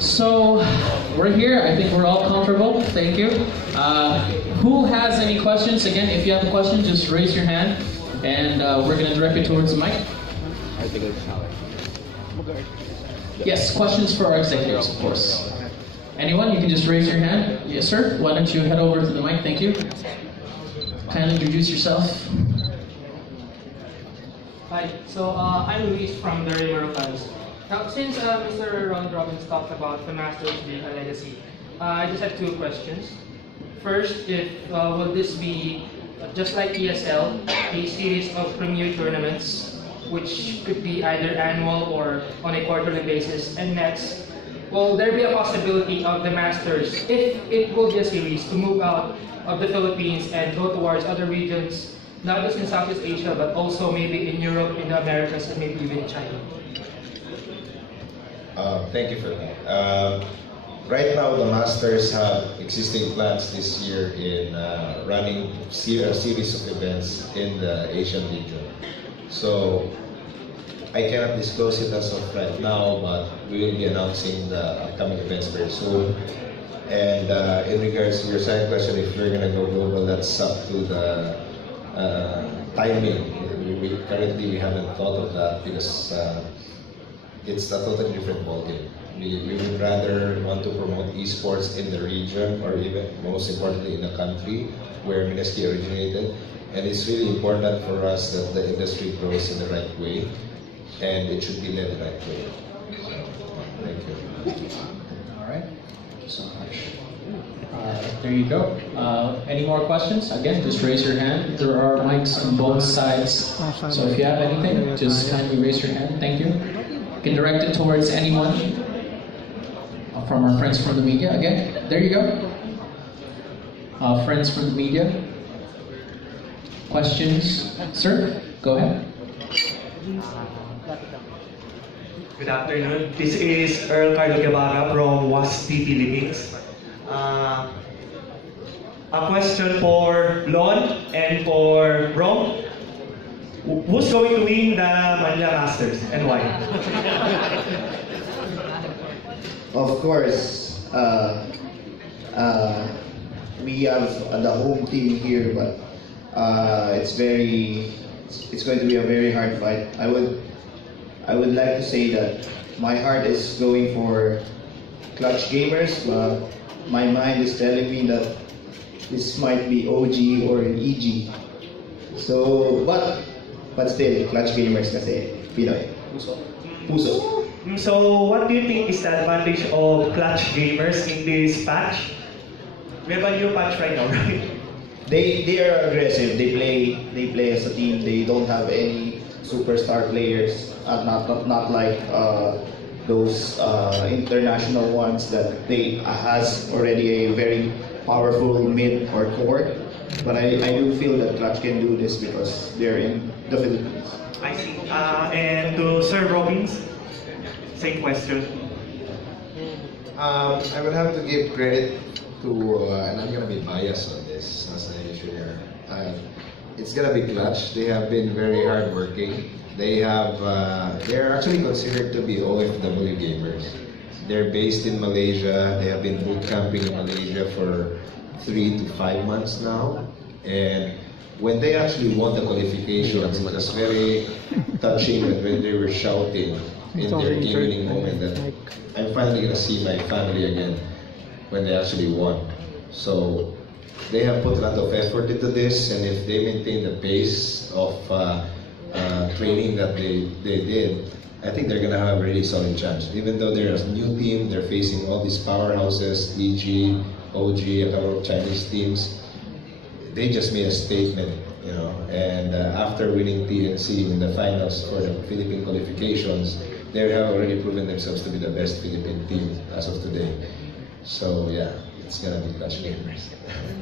So we're here. I think we're all comfortable. Thank you. Who has any questions? Again, if you have a question, just raise your hand, and we're going to direct it towards the mic. Yes, questions for our executives, of course. Anyone? You can just raise your hand. Yes, sir. Why don't you head over to the mic? Thank you. Kindly introduce yourself. Hi, so I'm Luis from the River Fans. Now, since Mr. Ron Robbins talked about the Masters being a legacy, I just have two questions. First, if will this be just like ESL, a series of premier tournaments, which could be either annual or on a quarterly basis? And next, will there be a possibility of the Masters, if it will be a series, to move out of the Philippines and go towards other regions, not just in Southeast Asia, but also maybe in Europe, in the Americas, and maybe even China? Thank you for that. Right now, the Masters have existing plans this year in running a series of events in the Asian region. So I cannot disclose it as of right now, but we will be announcing the upcoming events very soon. And in regards to your second question, if we're going to go global, that's up to the timing. Currently, we haven't thought of that because it's a totally different ballgame. We would rather want to promote esports in the region, or even most importantly in the country where Mineski originated. And it's really important for us that the industry grows in the right way, and it should be led the right way. So, thank you. All right. Thank you so much. There you go. Any more questions? Again, just raise your hand. There are mics on both sides. So if you have anything, just kindly raise your hand. Thank you. You can direct it towards anyone from our friends from the media. Again, there you go. Friends from the media. Questions? Sir, go ahead. Good afternoon. This is Earl Carlo Guevara from WASP Philippines. A question for Lon and for Rom. Who's going to win the Manila Masters and why? Of course, we have the home team here, but it's going to be a very hard fight. I would like to say that my heart is going for Clutch Gamers, but my mind is telling me that this might be OG or EG. So, but still, Clutch Gamers kasi Pinoy. Puso. So, what do you think is the advantage of Clutch Gamers in this patch? We have a new patch right now, right? They are aggressive. They play as a team. They don't have any superstar players. Not like those international ones that they has already a very powerful mid or core. But I do feel that Clutch can do this because they're in the Philippines. I see. And to Sir Robbins, same question. I would have to give credit to, and I'm going to be biased on this, as I usually are. It's going to be Clutch. They have been very hardworking. They're actually considered to be OFW gamers. They're based in Malaysia. They have been boot camping in Malaysia for 3 to 5 months now. And when they actually won the qualifications, it was very touching when they were shouting in their game-winning moment that I'm finally going to see my family again when they actually won. So they have put a lot of effort into this, and if they maintain the pace of training that they did, I think they're going to have a really solid chance. Even though they're a new team, they're facing all these powerhouses, EG, OG, a couple of Chinese teams. They just made a statement, you know, and after winning TNC in the finals for the Philippine qualifications, they have already proven themselves to be the best Philippine team as of today. So yeah, it's gonna be Clutch Gamers.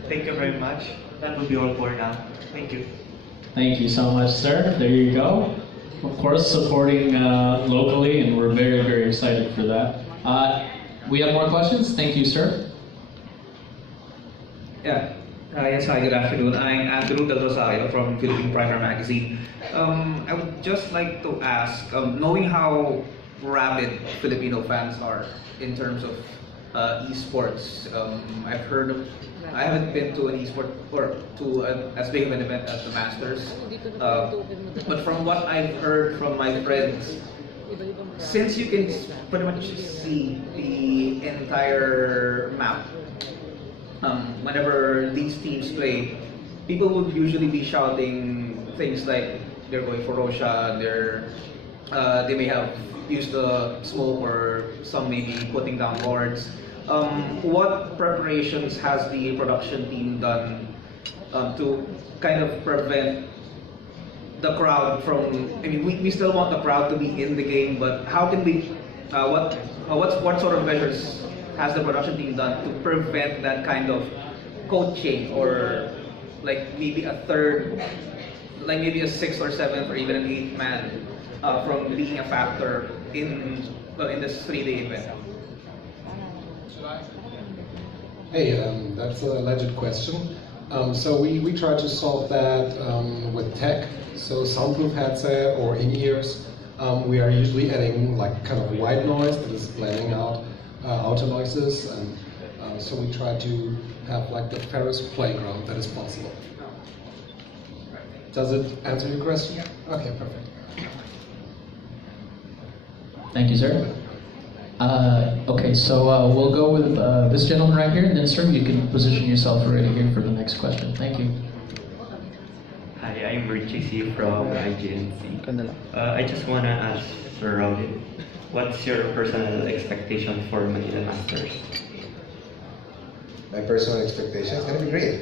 Thank you very much. That will be all for now. Thank you. Thank you so much, sir. There you go. Of course, supporting locally, and we're very, very excited for that. We have more questions? Thank you, sir. Yeah. Yes, hi, good afternoon. I'm Andrew Del Rosario from Philippine Primer Magazine. I would just like to ask, knowing how rabid Filipino fans are in terms of esports. I haven't been to an esport or to as big of an event as the Masters, but from what I've heard from my friends, since you can pretty much see the entire map, whenever these teams play, people would usually be shouting things like they're going for Roshan, they may have used the smoke, or some may be putting down boards. What preparations has the production team done to kind of prevent the crowd from? I mean, we still want the crowd to be in the game, but how can we? What sort of measures has the production team done to prevent that kind of coaching, or like maybe a third, like maybe a sixth or seventh or even an eighth man from being a factor in this 3-day event? Hey, that's a legit question. So we try to solve that with tech. So soundproof headset or in-ears. We are usually adding like kind of white noise that is blending out outer noises, and so we try to have like the fairest playground that is possible. Does it answer your question? Okay, perfect. Thank you, sir. Okay, so we'll go with this gentleman right here, and then, sir, you can position yourself already here for the next question. Thank you. Hi, I'm Richie C. from IGNC. I just want to ask Sir Robin, what's your personal expectation for Manila Masters? My personal expectation is going to be great.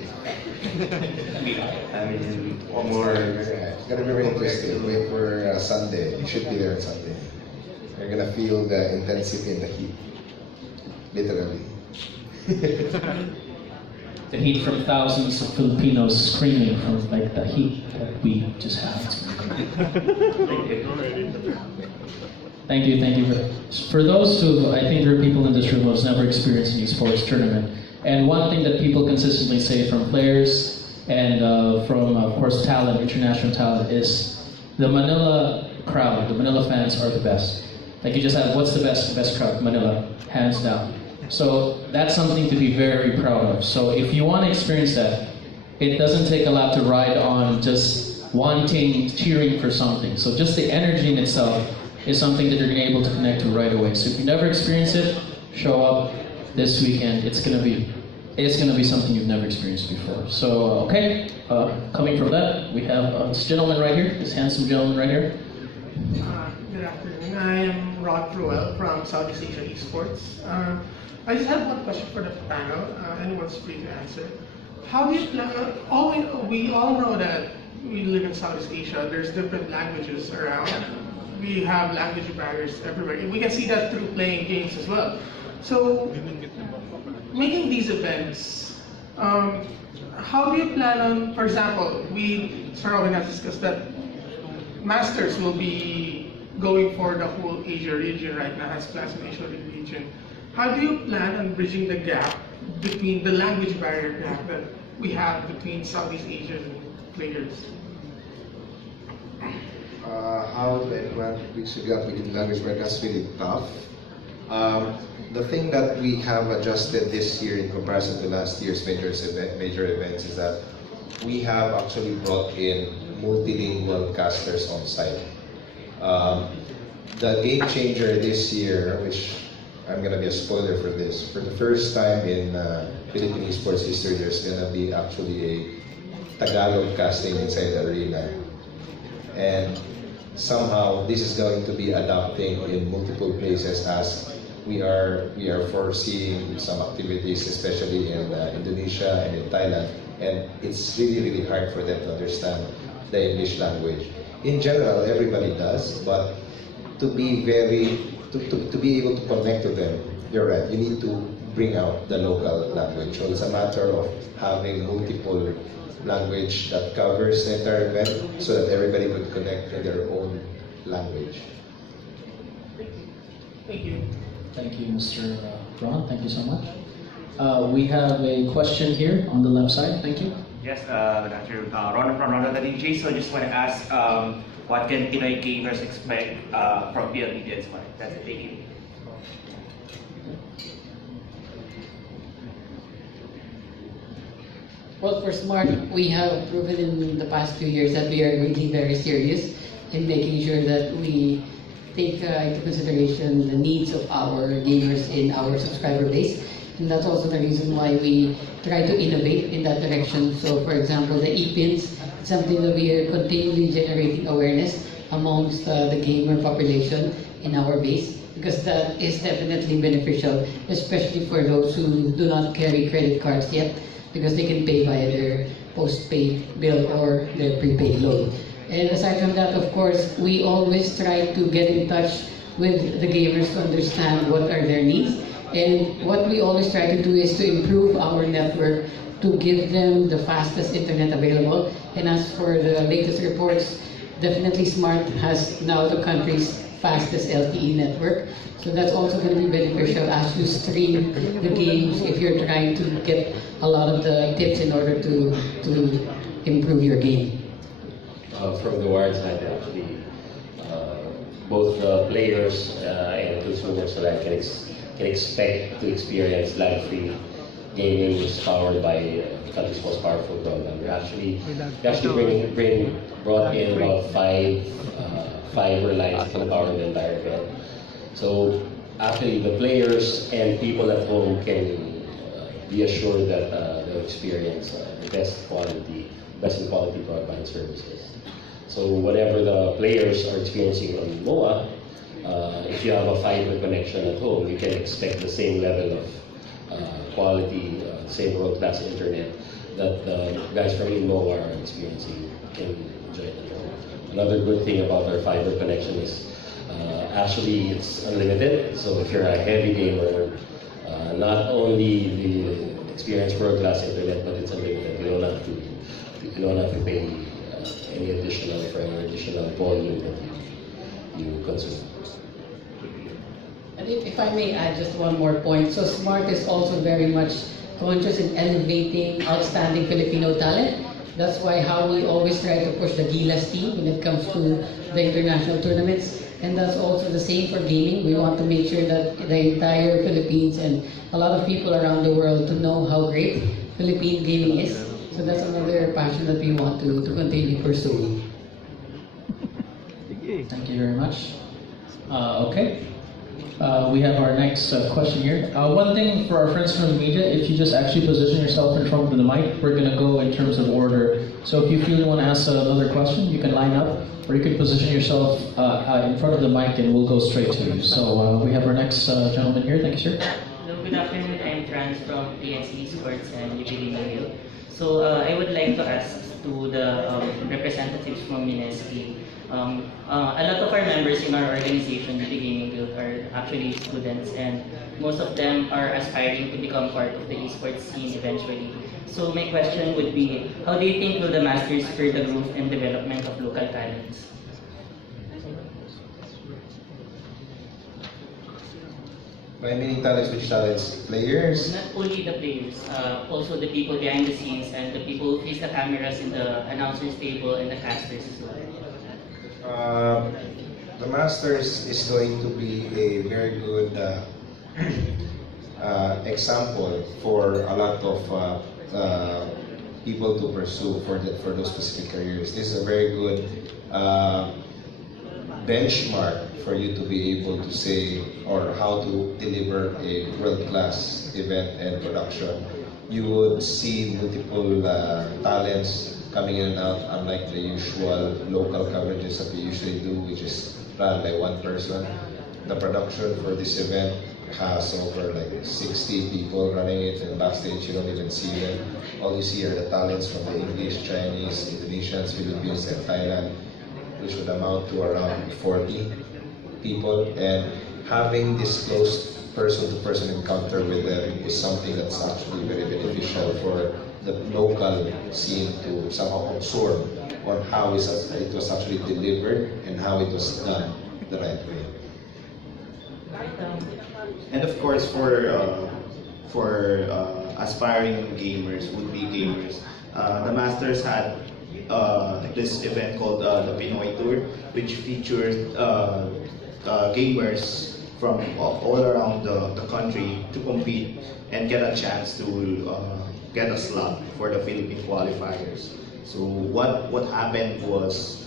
I mean, It's going to be very interesting. Wait for Sunday. You should be there on Sunday. You're going to feel the intensity and the heat. Literally. The heat from thousands of Filipinos screaming from like the heat that we just have. Thank you. For those who, I think there are people in this room who have never experienced any sports tournament. And one thing that people consistently say from players and from, of course, talent, international talent, is the Manila crowd, the Manila fans are the best. Like you just said, what's the best crowd? Manila, hands down. So that's something to be very proud of. So if you want to experience that, it doesn't take a lot to ride on just wanting, cheering for something. So just the energy in itself is something that you're going to be able to connect to right away. So if you never experienced it, show up this weekend. It's gonna be something you've never experienced before. So okay, coming from that, we have this gentleman right here, this handsome gentleman right here. Good afternoon. I am Rod Ruel from Southeast Asia Esports. I just have one question for the panel. Anyone's free to answer. How do you plan? We all know that we live in Southeast Asia. There's different languages around. We have language barriers everywhere. We can see that through playing games as well. So, making these events, how do you plan on, for example, Sir Robin has discussed that Masters will be going for the whole Asia region right now, has plans in Asia region. How do you plan on bridging the gap between the language barrier gap that we have between Southeast Asian players? How do I plan to bridge the gap between language barrier? That's really tough. The thing that we have adjusted this year in comparison to last year's major events is that we have actually brought in multilingual casters on site. The game changer this year, which I'm going to be a spoiler for this, for the first time in Philippine esports history, there's going to be actually a Tagalog casting inside the arena. And somehow this is going to be adapting in multiple places as we are foreseeing some activities, especially in Indonesia and in Thailand, and it's really hard for them to understand the English language. In general, everybody does, but to be able to connect to them, you're right. You need to bring out the local language. So it's a matter of having multiple language that covers the entire event, so that everybody could connect in their own language. Thank you. Thank you, Mr. Ron. Thank you so much. We have a question here on the left side. Thank you. Yes, Dr. Ron from Ronald DJ. So I just want to ask, what can Pinoy gamers expect from PL Media and Smart? That's it. Thank you. Well, for Smart, we have proven in the past few years that we are really very serious in making sure that we take into consideration the needs of our gamers in our subscriber base. And that's also the reason why we try to innovate in that direction. So, for example, the e-pins, something that we are continually generating awareness amongst the gamer population in our base, because that is definitely beneficial, especially for those who do not carry credit cards yet, because they can pay via their postpaid bill or their prepaid loan. And aside from that, of course, we always try to get in touch with the gamers to understand what are their needs. And what we always try to do is to improve our network to give them the fastest internet available. And as for the latest reports, definitely Smart has now the country's fastest LTE network. So that's also going to be beneficial as you stream the games if you're trying to get a lot of the tips in order to improve your game. From the wired side, actually, both the players and consumers alike can expect to experience lag-free gaming, which is powered by the country's most powerful broadband. We actually brought in about fiber lines to power the entire event. So actually, the players and people at home can be assured that they'll experience the best in quality broadband services. So whatever the players are experiencing on MOA, if you have a fiber connection at home, you can expect the same level of quality, same world-class internet that the guys from MOA are experiencing in enjoy at home. Another good thing about our fiber connection is actually it's unlimited. So if you're a heavy gamer, not only do you experience world-class internet, but it's unlimited. You don't have to pay any additional volume that you consume. And if I may add just one more point, so Smart is also very much conscious in elevating outstanding Filipino talent. That's why how we always try to push the Gilas team when it comes to the international tournaments. And that's also the same for gaming. We want to make sure that the entire Philippines and a lot of people around the world to know how great Philippine gaming is. So that's another passion that we want to continue pursuing. Thank you very much. Okay. We have our next question here. One thing for our friends from the media, if you just actually position yourself in front of the mic, we're going to go in terms of order. So if you feel you want to ask another question, you can line up, or you can position yourself in front of the mic and we'll go straight to you. So we have our next gentleman here. Thank you, sir. Hello, good afternoon. I'm Trans from PNC Sports and UPD Manila. So I would like to ask to the representatives from Mineski. A lot of our members in our organization, the Gaming Guild, are actually students, and most of them are aspiring to become part of the esports scene eventually. So my question would be, how do you think will the Masters spur the growth and development of local talents? By meaning talents, which talents? Players? Not only the players, also the people behind the scenes and the people who face the cameras in the announcers table and the casters as well. The Masters is going to be a very good example for a lot of people to pursue for those specific careers. This is a very good benchmark for you to be able to say or how to deliver a world-class event and production. You would see multiple talents coming in and out, unlike the usual local coverages that we usually do, which is run by one person. The production for this event has over like 60 people running it, and backstage you don't even see them. All you see are the talents from the English, Chinese, Indonesians, Philippines, and Thailand, which would amount to around 40 people. And having this close person-to-person encounter with them is something that's actually very beneficial for the local scene to somehow absorb on how it was actually delivered and how it was done the right way. And of course, for aspiring gamers, would-be gamers, the Masters had this event called the Pinoy Tour, which featured gamers from all around the country to compete and get a chance to get a slot for the Philippine qualifiers. So what happened was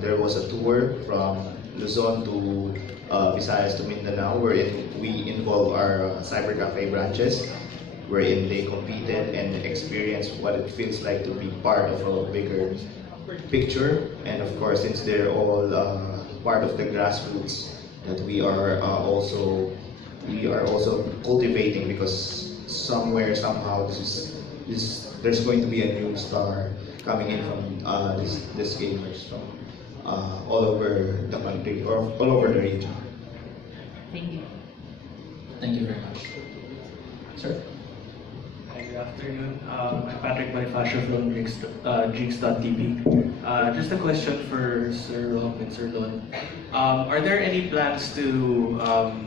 there was a tour from Luzon to Visayas to Mindanao, wherein we involve our cyber cafe branches, wherein they competed and experienced what it feels like to be part of a bigger picture. And of course, since they're all part of the grassroots that we are also cultivating, because somewhere somehow there's going to be a new star coming in from this gamers from all over the country or all over the region. Thank you. Thank you very much. Sir? Hi, good afternoon. I'm Patrick Bonifacio from Jinx.tv. Just a question for Sir Rom and Sir Lon. Are there any plans to